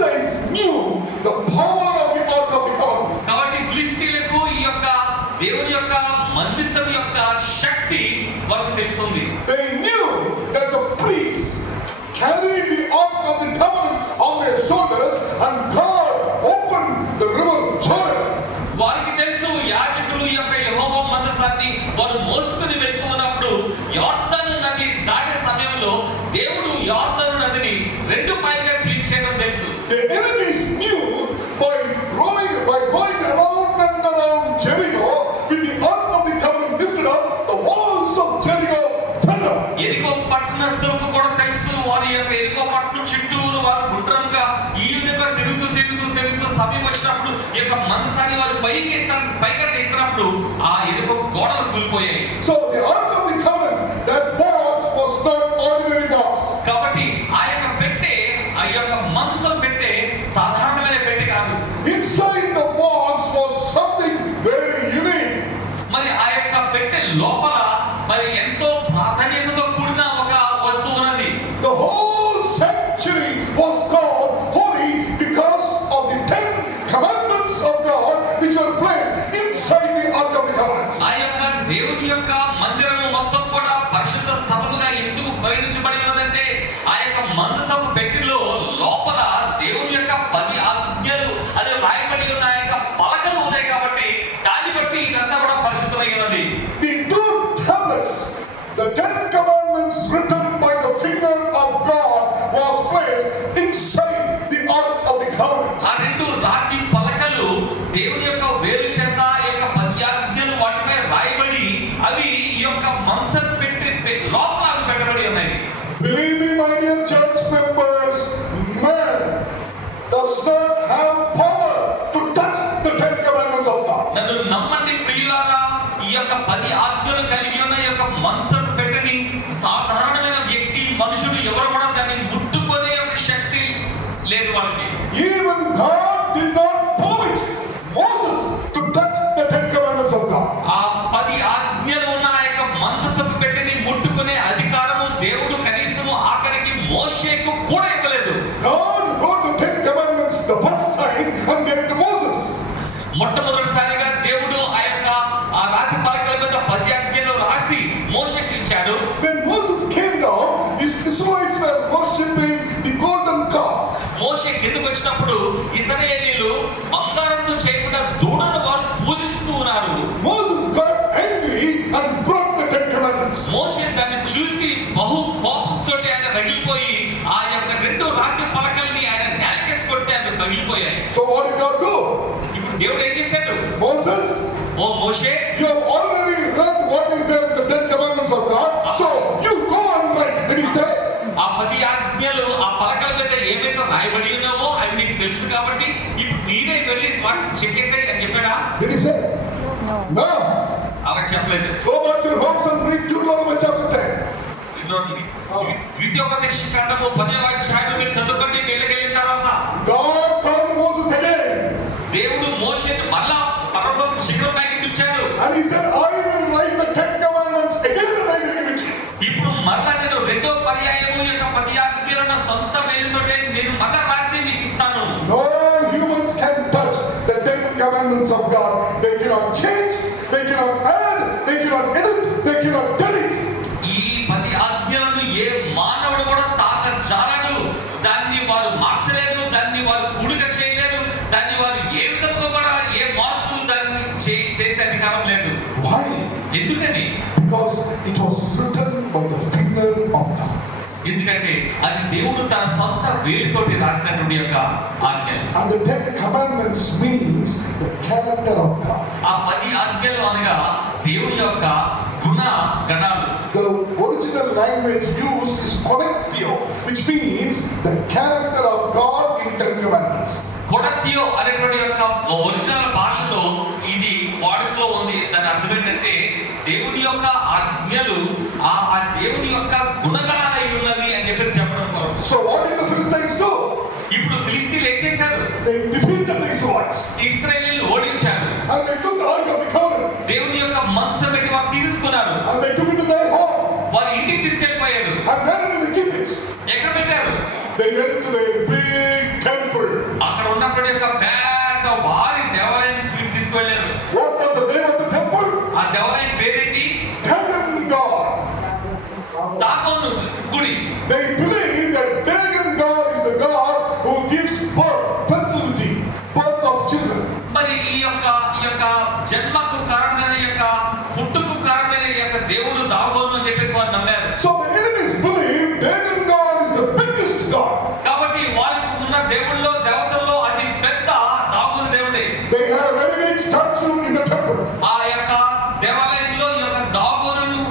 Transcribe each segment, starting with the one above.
Philistines knew the power of the Ark of the Covenant. కాబట్టి ఫిలిష్తీయులకు ఈ యొక్క దేవుని యొక్క మందిరం యొక్క శక్తి వారికి తెలుసుంది. They knew that the priests carried the Ark of the Covenant on their shoulders and God opened the river Jordan. వారికి తెలుసు యాజకులు ఈ యొక్క యెహోవా మందసాన్ని వారు మోసుకొని వెళ్తున్నప్పుడు యోర్దాను నది దాటే సమయంలో దేవుడు యోర్దాను నదిని రెండు పైగా చీల్చేయడం తెలుసు. The enemies knew by going around and around Jericho with the Ark of the Covenant lifted up, the walls of Jericho fell down. ఎరికో పట్టణస్థులకు కూడా తెలుసు వారి యొక్క ఎరికో పట్టణం చుట్టూరు వారు గుండ్రంగా ఈ విధంగా తిరుగుతూ సమయం వచ్చినప్పుడు ఈ యొక్క మందసాన్ని వారు పైకి ఎత్తినప్పుడు ఆ ఎరికో గోడలు కూలిపోయాయి. So the Ark of the Covenant, that box was not ordinary box. కాబట్టి ఆ యొక్క పెట్టె ఆ యొక్క మందసం పెట్టె సాధారణమైన పెట్టె కాదు. Inside the box was something very unique. మరి ఆ యొక్క పెట్టె లోపల మరి ఎంతో ప్రాధాన్యతతో కూడిన ఒక వస్తువు ఉన్నది. The whole sanctuary was called holy because of the 10 commandments of God which were placed inside the Ark of the Covenant. ఆ యొక్క దేవుని యొక్క మందిరము మొత్తం కూడా పరిశుద్ధ స్థలముగా ఎందుకు పరిగణించబడి ఉన్నదంటే ఆ యొక్క మందసపు పెట్టెలో లోపల దేవుని యొక్క 10 ఆజ్ఞలు అదే రాయబడి ఉన్న ఆ యొక్క పలకలు ఉన్నాయి కాబట్టి దాన్ని బట్టి ఇదంతా కూడా పరిశుద్ధమై ఉన్నది. The two tablets, the 10 commandments written by the finger of God, was placed inside the Ark of the Covenant. ఆ రెండు రాతి పలకలు దేవుని యొక్క వేలు చేత ఈ యొక్క 10 ఆజ్ఞలు వాటిపై రాయబడి అవి ఈ యొక్క మందసం పెట్టె లోపల పెట్టబడి ఉన్నాయి. Believe me, my dear church members, man does not have power to touch the 10 commandments of God. నన్ను నమ్మండి ప్రియులారా, ఈ యొక్క 10 ఆజ్ఞలు కలిగి ఉన్న ఈ యొక్క మందసం పెట్టెని సాధారణమైన వ్యక్తి మనుషులు ఎవరు కూడా దాన్ని ముట్టుకునే ఒక శక్తి లేదు వాళ్ళకి. Even God did not permit Moses to touch the 10 commandments of God. ఆ 10 ఆజ్ఞలు ఉన్న ఆ యొక్క మందసపు పెట్టెని ముట్టుకునే అధికారము దేవుడు కనీసము ఆఖరికి మోషేకు కూడా ఇవ్వలేదు. God wrote the 10 commandments the first time and gave it to Moses. మొట్టమొదటిసారిగా దేవుడు ఆ యొక్క ఆ రాతి పలకల మీద 10 ఆజ్ఞలు రాసి మోషేకి ఇచ్చాడు. When Moses came down, his Israelites were worshipping the golden calf. మోషే కిందకు వచ్చినప్పుడు ఇశ్రాయేలీయులు బంగారంతో చేయబడిన దూడను వారు పూజిస్తూ ఉన్నారు. Moses got angry and broke the 10 commandments. మోషే దాన్ని చూసి బహు కోపంతో ఆయన రగిలిపోయి ఆ యొక్క రెండు రాతి పలకల్ని ఆయన నేలకేసి కొడితే అవి పగిలిపోయాయి. So what did God do? ఇప్పుడు దేవుడు ఏం చేశాడు? Moses, oh Moshe, you have already read what is there in the 10 commandments of God, so you go and write. Did he say? ఆ 10 ఆజ్ఞలు ఆ పలకల మీద ఏమైతే రాయబడి ఉన్నావో అవి నీకు తెలుసు కాబట్టి ఇప్పుడు నీవే వెళ్ళి వాటిని చెక్కేసాయి అని చెప్పాడా? Did he say? No. అలా చెప్పలేదు. Go back to your homes and read Deuteronomy chapter 10. ద్వితీయోపదేశ కాండము 10వ అధ్యాయం మీరు చదువుకోండి. వెళ్ళగలిగిన తర్వాత God called Moses again. దేవుడు మోషేని మళ్ళా పర్వతం శిఖరం పైకి పిలిచాడు. And he said, I will write the 10 commandments again and I will give it to you. ఇప్పుడు మళ్ళా నేను రెండో పర్యాయము యొక్క 10 ఆజ్ఞలను సొంత వేలుతోటే నేను మళ్ళా రాసి నీకు ఇస్తాను. No humans can touch the 10 commandments of God. They cannot change, they cannot add, they cannot edit, they cannot delete. ఈ 10 ఆజ్ఞలను ఏ మానవుడు కూడా తాకజాలడు. దాన్ని వారు మార్చలేరు, దాన్ని వారు కూడిక చేయలేరు, దాన్ని వారు ఏ విధంగా కూడా ఏ మార్పు దాన్ని చేసే అధికారం లేదు. Why? ఎందుకని? Because it was written by the finger of God. ఎందుకంటే అది దేవుడు తన సొంత వేలితోటి రాసినటువంటి యొక్క ఆజ్ఞలు. And the 10 commandments means the character of God. ఆ 10 ఆజ్ఞలు అనగా దేవుని యొక్క గుణ గణాలు. The original language used is connectio, which means the character of God in 10 commandments. కొడతియో అనేటువంటి యొక్క ఒరిజినల్ భాషలో ఇది వాడుకలో ఉంది. దాని అర్థం ఏంటంటే దేవుని యొక్క ఆజ్ఞలు ఆ దేవుని యొక్క గుణగణాలై ఉన్నవి అని చెప్పి చెప్పడం కొరకు. So what did the Philistines do? ఇప్పుడు ఫిలిష్తీయులు ఏం చేశారు? They defeated the Israelites. ఇశ్రాయేలీయులు ఓడించారు. And they took the Ark of the Covenant. దేవుని యొక్క మందసం పెట్టి వారు తీసుకున్నారు. And they took it to their home. వారు ఇంటికి తీసుకెళ్లిపోయారు. And where did they keep it? ఎక్కడ పెట్టారు? They went to their big temple. దేవాలయం పేరేంటి? Dagon God. దాగోను గుడి. They believe that Dagon God is the God who gives birth, fertility, birth of children. మరి ఈ యొక్క జన్మకు కారణమైన పుట్టుకు కారణమైన దేవుడు దాగోను అని చెప్పేసి వారు నమ్మారు. So the enemies believe Dagon God is the biggest God. కాబట్టి వారికి ఉన్న దేవుళ్ళలో దేవతల్లో అతి పెద్ద దాగోను దేవుడే. They had a very big statue in the temple. ఆ యొక్క దేవాలయంలో ఈ యొక్క దాగోనును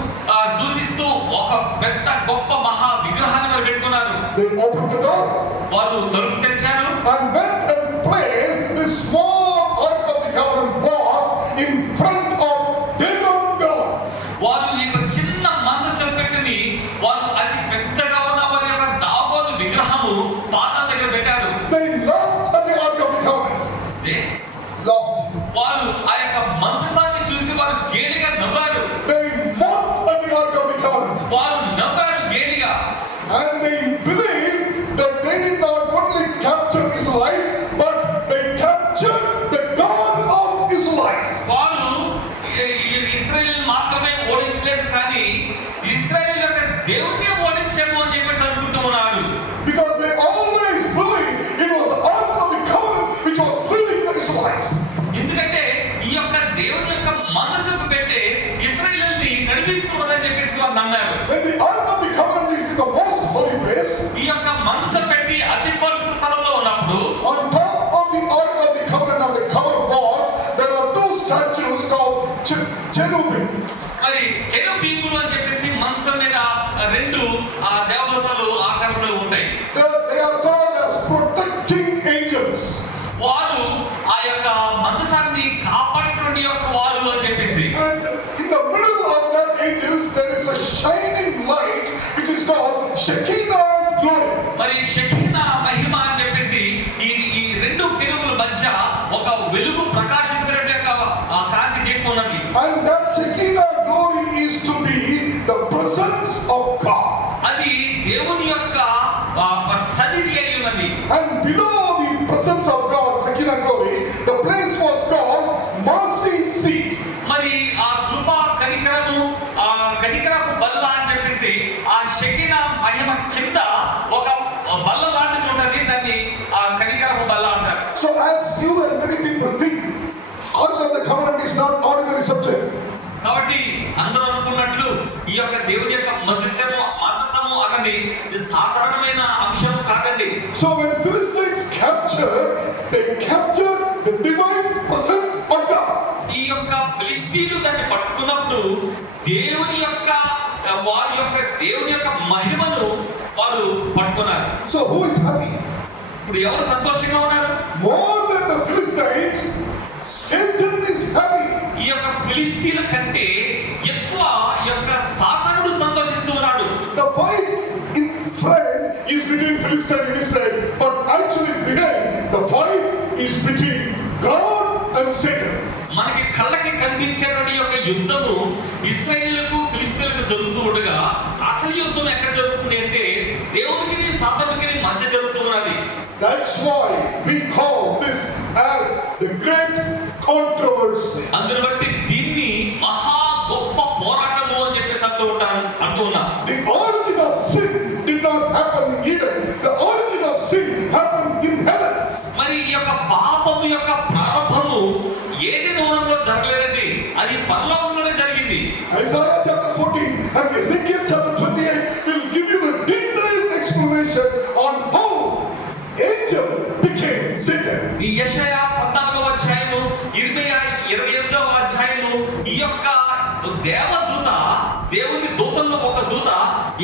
సూచిస్తూ ఒక పెద్ద గొప్ప మహా విగ్రహాన్ని వారు పెట్టుకున్నారు. They opened the door వారు తలుపు తెరిచారు and went and placed this small Ark of the Covenant box in front of Dagon God. వారు ఈ యొక్క చిన్న మందసం పెట్టుని వారు అతి పెద్దగా ఉన్న వారి యొక్క దాగోను విగ్రహము పాదాల దగ్గర పెట్టారు. They laughed at the Ark of the Covenant. Laughed. వారు ఆ యొక్క మందసాన్ని చూసి వారు గేలిగా నవ్వారు. They mocked at the Ark of the Covenant. వారు నవ్వారు గేలిగా. And they believed that they did not only capture Israelites, but they captured the God of Israelites. వారు ఇశ్రాయేలు మాత్రమే ఓడించలేదు కానీ ఇశ్రాయేలు యొక్క దేవుణ్ణి ఓడించాము అని చెప్పేసి అనుకుంటూ ఉన్నారు. Because they always believed it was the Ark of the Covenant which was leading the Israelites. ఎందుకంటే ఈ యొక్క దేవుని యొక్క మనసుకు పెట్టే ఇశ్రాయేలుని నడిపిస్తున్నదని చెప్పేసి వారు నమ్మారు. When the Ark of the Covenant is in the most holy place, ఈ యొక్క మనసు పెట్టి అతి పరిశుద్ధ స్థలంలో ఉన్నప్పుడు on top of the Ark of the Covenant of the covered box, there are two statues called cherubim. మరి కెరూబీములు అని చెప్పేసి మనసు మీద రెండు దేవతలు ఆకారంలో ఉంటాయి. They are called as protecting angels. వారు ఆ యొక్క మందసాన్ని కాపాడుతున్న యొక్క వారు అని చెప్పేసి. And in the middle of that angels there is a shining light which is called Shekinah glory. మరి షకీనా మహిమ అని చెప్పేసి ఈ రెండు కెరూబుల మధ్య ఒక వెలుగు ప్రకాశించే యొక్క కాంతి దీపం ఉన్నది. And that Shekinah glory is to be the presence of God. అది దేవుని యొక్క సన్నిధి అయి ఉన్నది. And below the presence of God, Shekinah glory, the place was called mercy seat. మరి ఆ కృపా కనికరపు బల్ల అని చెప్పేసి ఆ షకీనా మహిమ కింద ఒక బల్ల లాంటిది ఉంటది. దాన్ని ఆ కనికరపు బల్ల అంటారు. So as you and many people think, Ark of the Covenant is not ordinary subject. కాబట్టి అందరూ అనుకున్నట్లు ఈ యొక్క దేవుని యొక్క మందసము అన్నది సాధారణమైన అంశం కాదండి. So when Philistines they captured the divine presence of God. ఈ యొక్క ఫిలిష్తీయులు దాన్ని పట్టుకున్నప్పుడు దేవుని యొక్క మహిమను వారు పట్టుకున్నారు. So who is happy? ఇప్పుడు ఎవరు సంతోషంగా ఉన్నారు? More than the Philistines, Satan is happy. ఈ యొక్క ఫిలిష్తీయుల కంటే ఎక్కువ ఈ యొక్క సాతానుడు సంతోషిస్తూ ఉన్నాడు. The fight in front is between Philistine and Israel, but actually behind the fight is between God and Satan. మనకి కళ్ళకి కనిపించేటువంటి యొక్క యుద్ధము ఇశ్రాయేలుకు ఫిలిష్తీయులకు జరుగుతూ ఉండగా అసలు యుద్ధం ఎక్కడ జరుగుతుంది అంటే దేవునికి సాతానునికి మధ్య జరుగుతున్నది. That's why we call this as the great controversy. అందును బట్టి దీన్ని మహా గొప్ప పోరాటము అని చెప్పేసి అంటూ ఉన్నా. The origin of sin did not happen in Eden. The origin of sin happened in heaven. మరి ఈ యొక్క పాపము యొక్క ప్రారంభము ఏదెను వనంలో జరగలేదండి, అది పరలోకంలోనే జరిగింది. Isaiah chapter 14 and Ezekiel chapter 28 will give you the detailed explanation on how angel became Satan. ఈ యెషయా 14వ అధ్యాయము 28వ అధ్యాయము ఈ యొక్క దేవదూత దేవుని దూతల్లో ఒక దూత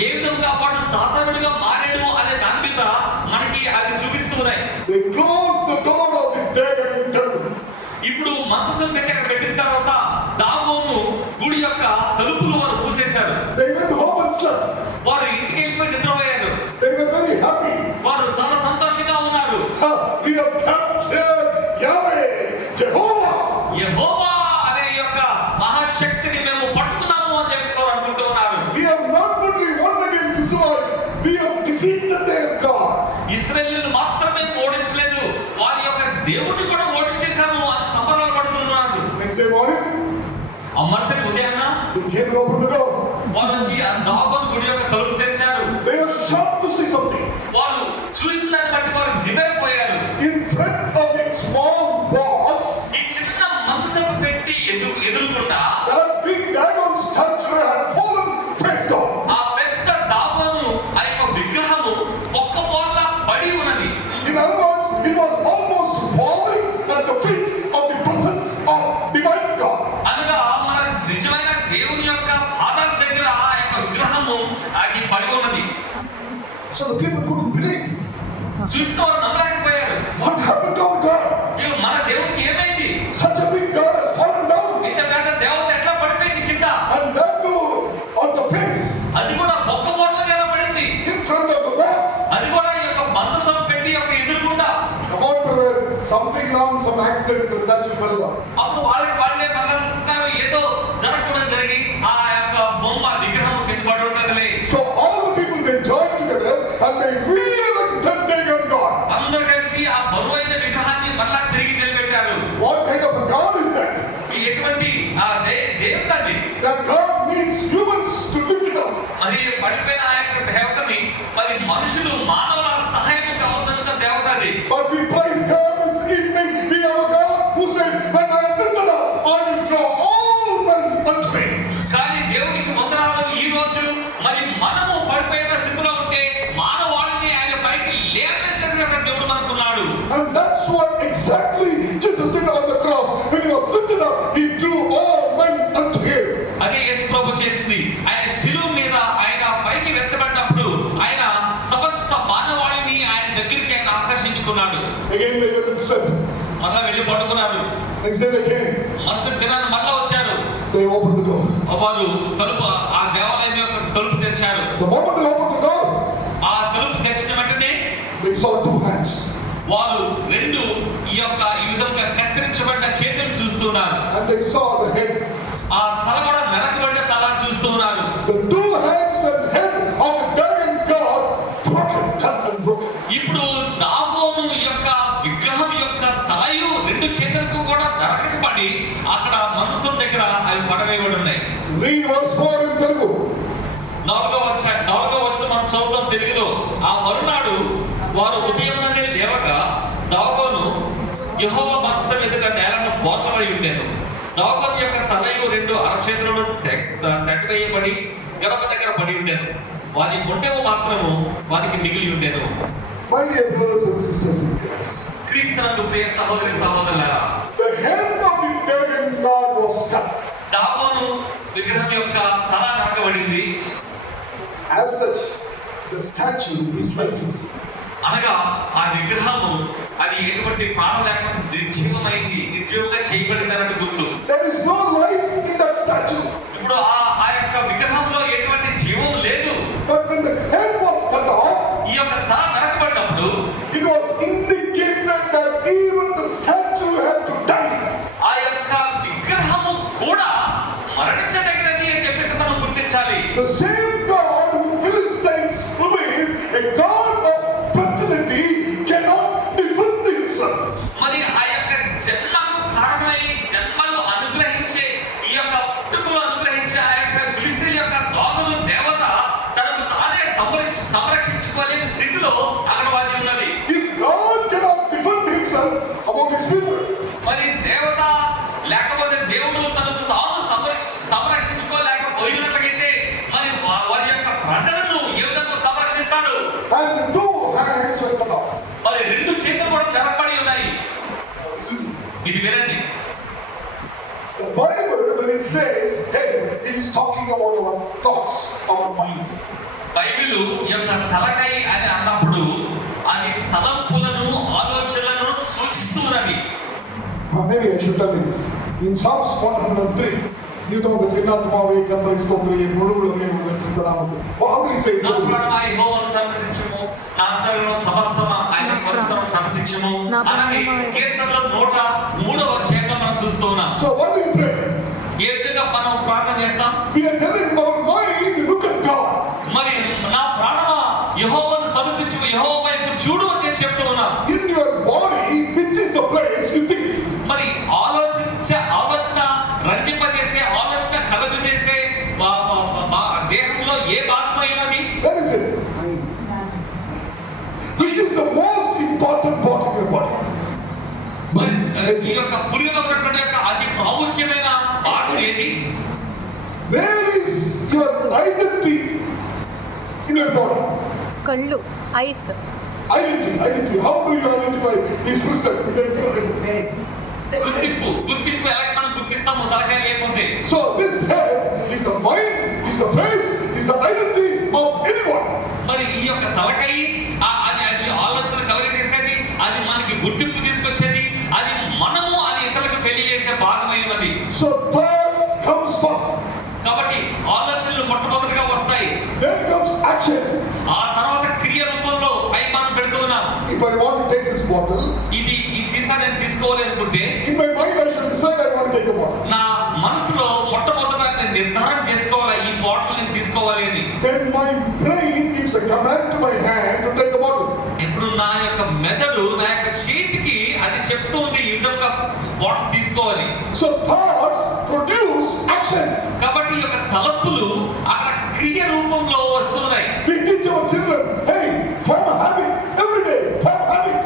ఏ విధంగా వాడు సాతానుడిగా మారాడు అనే దాని మీద మనకి అది చూపిస్తున్నాయి. They closed the door of the Dagon temple. ఇప్పుడు మందసం పెట్టిన తర్వాత దాగోను గుడి యొక్క తలుపులు వారు మూసేశారు. They went home and slept. వారు ఇంటికి వెళ్ళిపోయి నిద్రపోయారు. They were very happy. వారు చాలా సంతోషంగా ఉన్నారు. We have captured Yahweh, Jehovah. యెహోవా అనే యొక్క మహాశక్తిని మేము పట్టుకున్నాము అని చెప్పి వారు అనుకుంటూ ఉన్నారు. We have not only won against Israelites, we have defeated their God. ఇశ్రాయేలును మాత్రమే ఓడించలేదు, వారి యొక్క దేవుడిని కూడా ఓడించేశాము అని సంబరాలు పడుతున్నారు. Next day morning, ఆ మరుసటి ఉదయాన్న they came and opened the door. వారు వచ్చి ఆ దాగోను గుడి యొక్క తలుపు తెరిచారు. They were shocked to see something. వారు చూసిన దాన్ని బట్టి వారు నివ్వెరపోయారు. In front of the small box, ఈ చిన్న మందసపు పెట్టి ఎదురుకుండా that big Dagon statue had fallen face down. ఆ పెద్ద దాగోను ఆ యొక్క విగ్రహము ఒక్క బోర్ల పడి ఉన్నది. In other words, it was almost falling at the feet of the presence of divine God. అనగా మన నిజమైన దేవుని యొక్క పాదాల దగ్గర ఆ యొక్క విగ్రహము ఆగి పడి ఉన్నది. So the people couldn't believe. చూసిన వారు నమ్మలేకపోయారు. What happened to our God? ఇవి మన దేవునికి ఏమైంది? Such a big God has fallen down. ఇంత పెద్ద దేవత ఎట్లా పడిపోయింది కింద? And that too on the face, అది కూడా ఒక్క బోర్ల ఎలా పడింది? in front of the box. అది కూడా ఈ యొక్క మందసం పెట్టి యొక్క ఎదురుకుండా. Come on, brother. Something wrong, some accident, the statue fell down. అప్పుడు వాళ్ళే అనుకుంటున్నారు ఏదో జరగకుండా జరిగి ఆ యొక్క బొమ్మ విగ్రహం కింద పడి ఉంటుందిలే. So all the people, they joined together and they re-erected Dagon God. అందరూ కలిసి ఆ బరువైన విగ్రహాన్ని మళ్ళా తిరిగి నిలబెట్టారు. What kind of a God is that? ఈ ఎటువంటి ఆ దేవత అది? That God needs humans to lift it up. మరి పడిపోయిన ఆ యొక్క దేవతని మరి మనుషులు మానవుల సహాయం కావాల్సిన దేవత అది. But we praise God this evening. We have a God who says, when I am lifted up, I will draw all men unto me. కానీ దేవునికి వందనాలు. ఈ రోజు మరి మనము పడిపోయిన స్థితిలో ఉంటే మానవాళిని ఆయన పైకి లేవనెత్తడానికి దేవుడు మనకున్నాడు. And that's what exactly Jesus did on the cross. When he was lifted up, he drew all men unto him. అదే యేసు ప్రభు చేసింది. ఆయన శిలువ మీద ఆయన పైకి వెత్తబడినప్పుడు ఆయన సమస్త మానవాళిని ఆయన దగ్గరికి ఆయన ఆకర్షించుకున్నాడు. Again they went and slept. మళ్ళా వెళ్ళి పడుకున్నారు. Next day they came. మరుసటి దినాన్ని మళ్ళా వచ్చారు. They opened the door. వారు తలుపు ఆ దేవాలయం యొక్క తలుపు తెరిచారు. The moment they opened the door, ఆ తలుపు తెరిచిన వెంటనే they saw two hands. వారు రెండు ఈ విధంగా కత్తిరించబడ్డ చేతులు చూస్తున్నారు. And they saw the head. ఆ తల కూడా నరకబడిన తల చూస్తున్నారు. The two hands and head of the Dagon God broken, cut and broken. ఇప్పుడు దాగోను యొక్క విగ్రహం యొక్క తలయు రెండు చేతులకు కూడా నరకబడి అక్కడ మనసు దగ్గర అవి పడవేయబడి ఉన్నాయి. Read verse 4 in Telugu. 4వ వచనం మనం చదువుతాం తెలుగులో. ఆ మరునాడు వారు ఉదయం నుండి లేవగా దాగోను యెహోవా మందసం ఎదుట నేలను బోర్లపడి ఉండెను. దాగోను యొక్క తలయు రెండు అరచేతులను తెగవేయబడి గడప దగ్గర పడి ఉండెను. వారి మొండెము మాత్రము వారికి మిగిలి ఉండెను. My dear brothers and sisters in Christ, క్రీస్తునందు ప్రియ సహోదరి సహోదరులారా, the head of the Dagon God was cut. Dagon విగ్రహం యొక్క తల నరకబడింది. As such, the statue is lifeless. అనగా ఆ విగ్రహము అది ఎటువంటి ప్రాణం లేకుండా నిర్జీవంగా చేయబడింది అన్నట్టు గుర్తు. There is no life in that statue. ఇప్పుడు ఆ యొక్క విగ్రహంలో ఎటువంటి జీవం లేదు. But when the head was cut off, ఈ యొక్క తల నరకబడినప్పుడు it was indicated that even the statue had to die. ఆ యొక్క విగ్రహము కూడా మరణించదగినది అని చెప్పేసి మనం గుర్తించాలి. The same God who Philistines believe, a God of fertility, cannot defend himself. మరి ఆ యొక్క జన్మకు కారణమై జన్మలు అనుగ్రహించే ఈ యొక్క పుట్టుకలు అనుగ్రహించే ఆ యొక్క ఫిలిష్తీయుల యొక్క దాగోను దేవత తనకు తానే సంరక్షించుకోలేని స్థితిలో అక్కడ వాది ఉన్నది. If God cannot defend himself among his people, మరి దేవత లేకపోతే దేవుడు తనకు తాను సంరక్షించుకోలేకపోయినట్లయితే మరి వారి యొక్క ప్రజలను ఏ విధంగా సంరక్షిస్తాడు? and the two hands were cut off. మరి రెండు చేతులు కూడా తెరపడి ఉన్నాయి. ఇది వినండి. The Bible, when it says head, it is talking about our thoughts, our mind. Bible యొక్క తలకై అని అన్నప్పుడు అది తలంపులను ఆలోచనలను సూచిస్తున్నది. Maybe I should tell you this. In Psalms 103, you know that Vinatmave Kapri Stotri Murudu Siddharamu. How do you say నా ప్రాణమా యెహోవాను సమర్థించుము, నా అంతరంగంలో సమస్తమా ఆయన పరిశుద్ధతను సమర్థించుము అన్నది కీర్తనలో 103వ అధ్యాయంలో మనం చూస్తూ ఉన్నాం. So what do you pray? ఏ విధంగా మనం ప్రార్థన చేస్తాం? We are telling our mind, look at God. మరి నా ప్రాణమా యెహోవాను సమర్థించుము, యెహోవా వైపు చూడు అని చెప్తూ ఉన్నాం. In your body, which is the place you think? మరి ఆలోచన రంజింపజేసే ఆలోచన కలుగు ఏ భాగమైనది? Where is it? Which is the most important part of your body? మరి ఈ యొక్క పురిలో ఉన్నటువంటి యొక్క అతి ప్రాముఖ్యమైన భాగం ఏది? Where is your identity in your body? కళ్ళు, ice. Identity. How do you identify this person? There is nothing. గుర్తింపు ఎలా మనం గుర్తిస్తాము తలకాయ లేకపోతే? So this head is the mind, is the face, is the identity of anyone. మరి ఈ యొక్క తలకాయ అది ఆలోచన కలగజేసేది, అది మనకి గుర్తింపు తీసుకొచ్చేది, అది మనము అది ఇతరులకు తెలియజేసే భాగమైనది. So thoughts comes first. కాబట్టి ఆలోచనలు మొట్టమొదటిగా వస్తాయి. Then comes action. ఆ తర్వాత క్రియ రూపంలో అవి మనం పెడుతూ ఉన్నాం. If I want to take this bottle, ఈ సీసా నేను తీసుకోవాలి అనుకుంటే in my mind I should decide I want to take the bottle. నా మనసులో మొట్టమొదట నేను నిర్ధారణ చేసుకోవాలి ఈ బాటిల్ నేను తీసుకోవాలి అని. Then my brain gives a command to my hand to take the bottle. ఇప్పుడు నా యొక్క మెదడు నా యొక్క చేతికి అది చెప్తూ ఉంది ఈ విధంగా బాటిల్ తీసుకోవాలి. So thoughts produce action. కాబట్టి ఈ యొక్క తలంపులు అక్కడ క్రియ రూపంలో వస్తున్నాయి. We teach our children, hey, form a habit every day. Form a habit.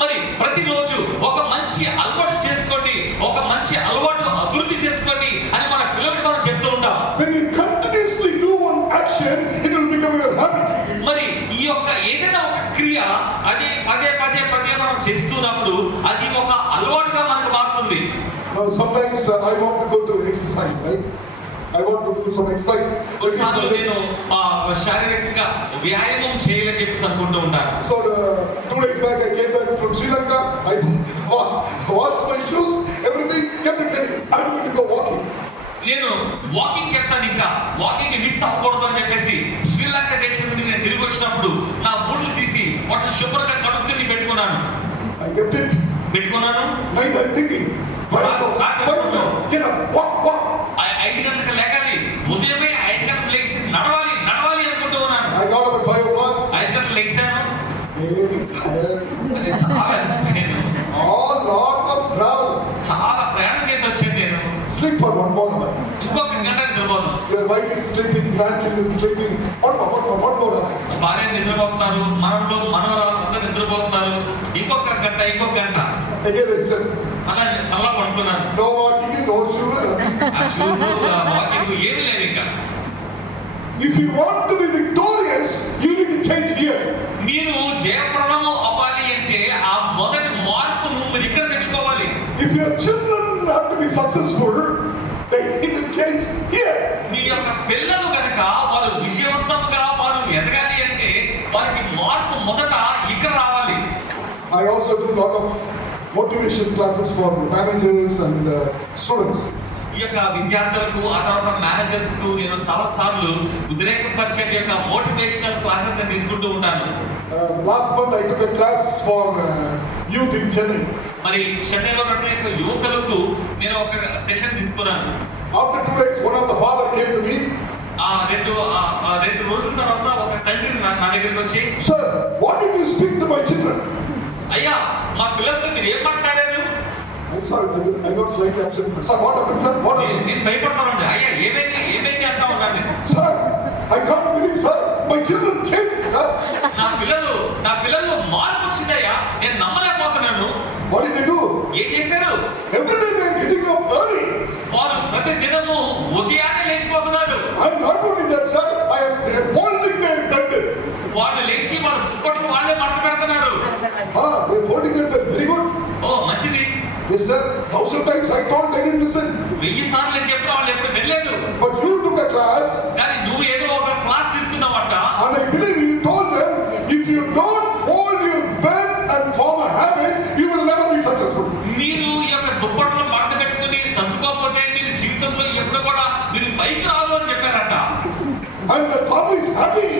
మరి ప్రతిరోజు ఒక మంచి అలవాటు చేసుకోండి, ఒక మంచి అలవాటు అభివృద్ధి చేసుకోండి అని మన పిల్లలకు మనం చెప్తూ ఉంటాం. When you continuously do one action, it will become your habit. మరి ఈ యొక్క ఏదైనా ఒక క్రియ అది పదే మనం చేస్తున్నప్పుడు అది ఒక అలవాటుగా మనకు మారుతుంది. Now sometimes I want to go to exercise, right? I want to do some exercise. కొన్నిసార్లు నేను శారీరకంగా వ్యాయామం చేయాలని చెప్పేసి అనుకుంటూ ఉంటాను. So 2 days back I came back from Sri Lanka. I washed my shoes, everything, kept it ready. I'm going to go walking. నేను walking చెప్తాను, ఇంకా వాకింగ్ మిస్ అవ్వకూడదు అని చెప్పేసి శ్రీలంక దేశం నుండి నేను తిరిగి వచ్చినప్పుడు నా బూట్లు తీసి వాటిని శుభ్రంగా కడుక్కొని పెట్టుకున్నాను. I kept it. Night I'm thinking, get up, walk. 5 గంటలకు లేకాలి, ఉదయమే 5 గంటలకు లేచి నడవాలి అనుకుంటూ ఉన్నాను. I got up at 5 o'clock. 5 గంటలకు లేచాను, Very tired. చాలా అలసిపోయాను. Lot of travel. చాలా ప్రయాణం చేసి వచ్చాను నేను. Sleep for 1 more hour. ఇంకొక గంట నిద్రపోతాం. Your wife is sleeping, grandchildren sleeping. One more hour. భార్య నిద్రపోతున్నారు, మనవరాలు అందరూ నిద్రపోతున్నారు. ఇంకొక గంట Again I slept. మళ్ళా పడుకున్నాను. No walking, no shoe, nothing. ఆ షూస్ వాకింగ్ ఏమీ లేవు ఇంకా. If you want to be victorious, you need to change here. మీరు జయప్రదము అవ్వాలి అంటే ఆ మొదటి మార్పును మీరు ఇక్కడ తెచ్చుకోవాలి. If your children have to be successful, they need to change here. మీ యొక్క పిల్లలు కనుక వారు విజయవంతంగా వారు ఎదగాలి అంటే వారికి మార్పు మొదట ఇక్కడ రావాలి. I also do a lot of motivation classes for managers and students. ఈ యొక్క విద్యార్థులకు ఆ తర్వాత మేనేజర్స్ కు నేను చాలా సార్లు ఉద్రేకపరిచే యొక్క మోటివేషనల్ క్లాసెస్ తీసుకుంటూ ఉంటాను. Last month I took a class for youth in Chennai. మరి చెన్నైలో ఉన్నటువంటి యువకులకు నేను ఒక సెషన్ తీసుకున్నాను. After 2 days, one of the father came to me. రెండు రోజుల తర్వాత ఒక తండ్రి నా దగ్గరికి వచ్చి, Sir, what did you speak to my children? అయ్యా మా పిల్లలతో మీరు ఏం మాట్లాడారు? I'm sorry, I got slightly upset. Sir, what happened, sir? What happened? నేను భయపడతానండి. అయ్యా ఏమైంది అంటా ఉన్నాను నేను. Sir, I can't believe, sir. My children changed, sir. నా పిల్లలు మార్పు వచ్చిందయ్యా, నేను నమ్మలేకపోతున్నాను. What did they do? ఏం చేశారు? Every day they are getting up early. వారు ప్రతి దినము ఉదయాన్నే లేచిపోతున్నారు. I'm not only that, sir. They are folding their bed. వాళ్ళు లేచి వాళ్ళ దుప్పట్లు వాళ్ళే మడత పెడుతున్నారు. They are folding their bed. Very good. ఓ మంచిది. Yes, sir. 1000 times I told, they didn't listen. 1000 సార్లు నేను చెప్పిన వాళ్ళు ఎప్పుడు వినలేదు. But you took a class. కానీ నువ్వు ఏదో ఒక class తీసుకున్నావట. And I believe you told them, if you don't fold your bed and form a habit, you will never be successful. మీరు ఈ యొక్క దుప్పట్లు మడత పెట్టుకుని సంతుకోకపోతే మీరు జీవితంలో ఎప్పుడు కూడా మీరు పైకి రాదు అని చెప్పారట. And the father is happy.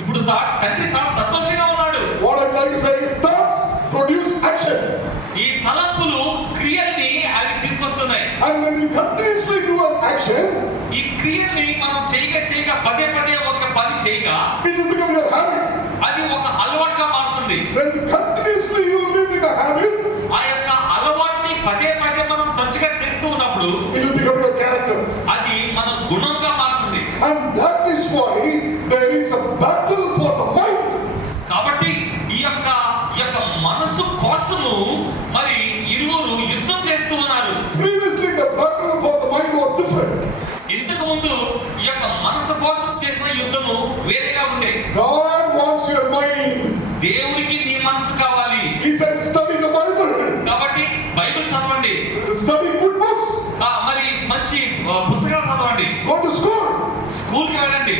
ఇప్పుడు తండ్రి చాలా సంతోషంగా ఉన్నాడు. What I'm trying to say is thoughts produce action. ఈ తలంపులు క్రియల్ని అవి తీసుకొస్తున్నాయి. And when you continuously do an action, ఈ క్రియని మనం చేయగా పదే ఒక పని చేయగా it will become your habit. అది ఒక అలవాటుగా మారుతుంది. When continuously you live in a habit, ఆ యొక్క అలవాటుని పదే మనం తరచుగా చేస్తూ ఉన్నప్పుడు it will become your character. అది మన గుణంగా మారుతుంది. And that is why ఈ యొక్క మనసు కోసం చేసిన యుద్ధము వేరేగా ఉండే. God wants your mind. దేవునికి నీ మనసు కావాలి. He says, study the Bible. కాబట్టి బైబిల్ చదవండి. Study good books. మరి మంచి పుస్తకాలు చదవండి. Go to school. స్కూల్కి వెళ్ళండి.